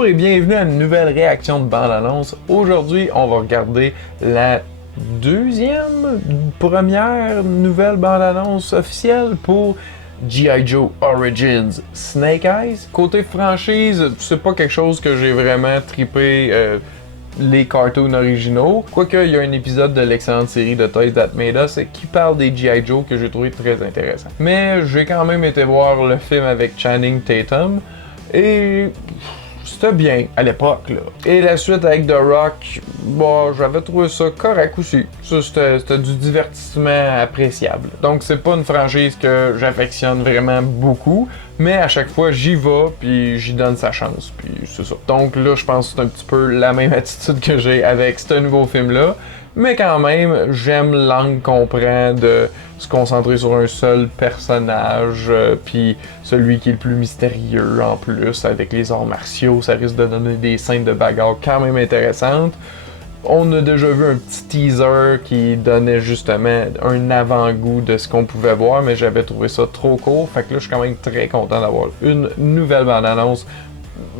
Bonjour et bienvenue à une nouvelle réaction de bande-annonce. Aujourd'hui, on va regarder la première nouvelle bande-annonce officielle pour G.I. Joe Origins Snake Eyes. Côté franchise, c'est pas quelque chose que j'ai vraiment trippé les cartoons originaux. Quoique, il y a un épisode de l'excellente série de Toys That Made Us qui parle des G.I. Joe que j'ai trouvé très intéressant. Mais j'ai quand même été voir le film avec Channing Tatum et c'était bien à l'époque, là. Et la suite avec The Rock, bon, j'avais trouvé ça correct aussi. Ça, c'était du divertissement appréciable. Donc, c'est pas une franchise que j'affectionne vraiment beaucoup, mais à chaque fois, j'y vais, puis j'y donne sa chance, puis c'est ça. Donc là, je pense que c'est un petit peu la même attitude que j'ai avec ce nouveau film-là. Mais quand même, j'aime l'angle qu'on prend de se concentrer sur un seul personnage, puis celui qui est le plus mystérieux en plus, avec les arts martiaux, ça risque de donner des scènes de bagarre quand même intéressantes. On a déjà vu un petit teaser qui donnait justement un avant-goût de ce qu'on pouvait voir, mais j'avais trouvé ça trop court, fait que là je suis quand même très content d'avoir une nouvelle bande-annonce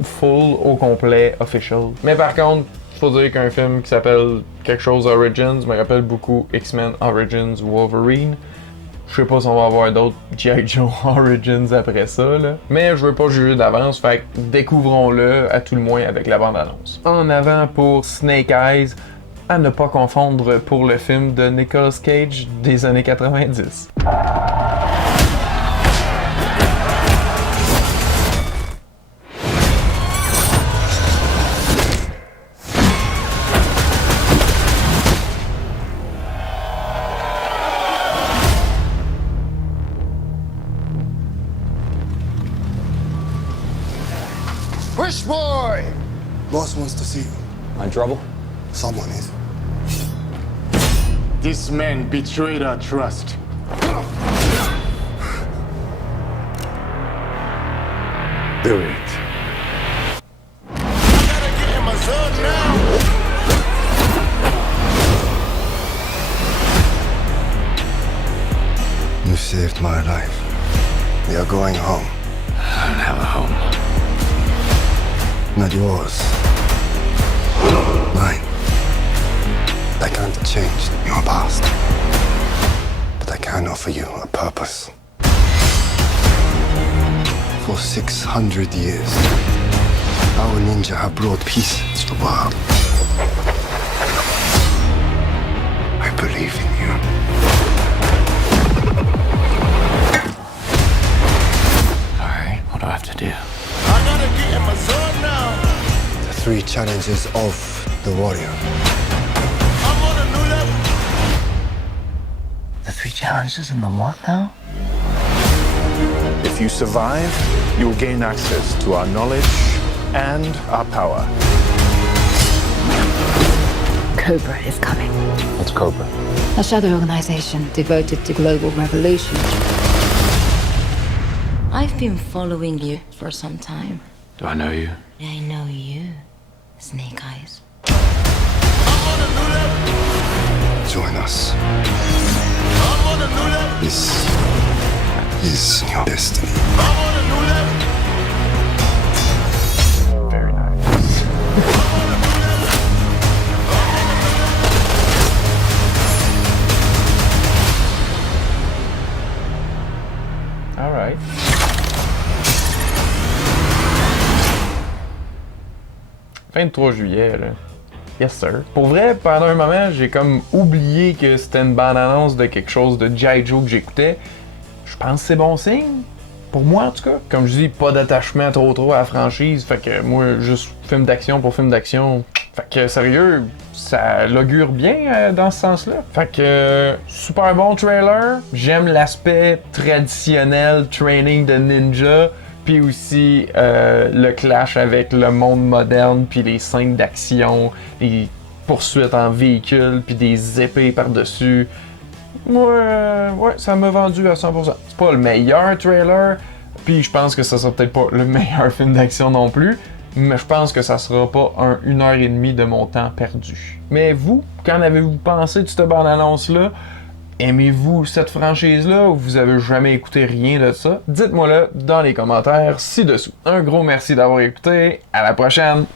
full, au complet, official. Mais par contre, faut dire qu'un film qui s'appelle quelque chose Origins me rappelle beaucoup X-Men Origins Wolverine. Je sais pas si on va avoir d'autres G.I. Joe Origins après ça, là. Mais je veux pas juger d'avance, fait que découvrons-le à tout le moins avec la bande-annonce. En avant pour Snake Eyes, à ne pas confondre pour le film de Nicolas Cage des années 90. Wish boy! Boss wants to see you. In trouble? Someone is. This man betrayed our trust. Do it. I gotta get in my zone now! You saved my life. We are going home. I don't have a home. Not yours. Mine. I can't change your past. But I can offer you a purpose. For 600 years, our ninja have brought peace to the world. I believe in you. Alright, what do I have to do? I gotta get in my zone now. The three challenges of the warrior. I'm on a new level. The three challenges and the what now? If you survive, you will gain access to our knowledge and our power. Cobra is coming. What's Cobra? A shadow organization devoted to global revolution. I've been following you for some time. Do I know you? I know you, Snake Eyes. Join us. This is your destiny. Very nice. Alright. « 23 juillet, là. Yes, sir. Pour vrai, pendant un moment, j'ai comme oublié que c'était une bande-annonce de quelque chose de G.I. Joe que j'écoutais. Je pense que c'est bon signe. Pour moi, en tout cas. Comme je dis, pas d'attachement trop à la franchise. Fait que moi, juste film d'action pour film d'action. Fait que sérieux, ça l'augure bien dans ce sens-là. Fait que super bon trailer. J'aime l'aspect traditionnel training de ninja. Puis aussi le clash avec le monde moderne, puis les scènes d'action, les poursuites en véhicule, puis des épées par-dessus. Ouais, ça m'a vendu à 100%. C'est pas le meilleur trailer, puis je pense que ça sera peut-être pas le meilleur film d'action non plus, mais je pense que ça sera pas 1h30 de mon temps perdu. Mais vous, qu'en avez-vous pensé de cette bande-annonce-là? Aimez-vous cette franchise-là ou vous avez jamais écouté rien de ça? Dites-moi-le dans les commentaires ci-dessous. Un gros merci d'avoir écouté. À la prochaine!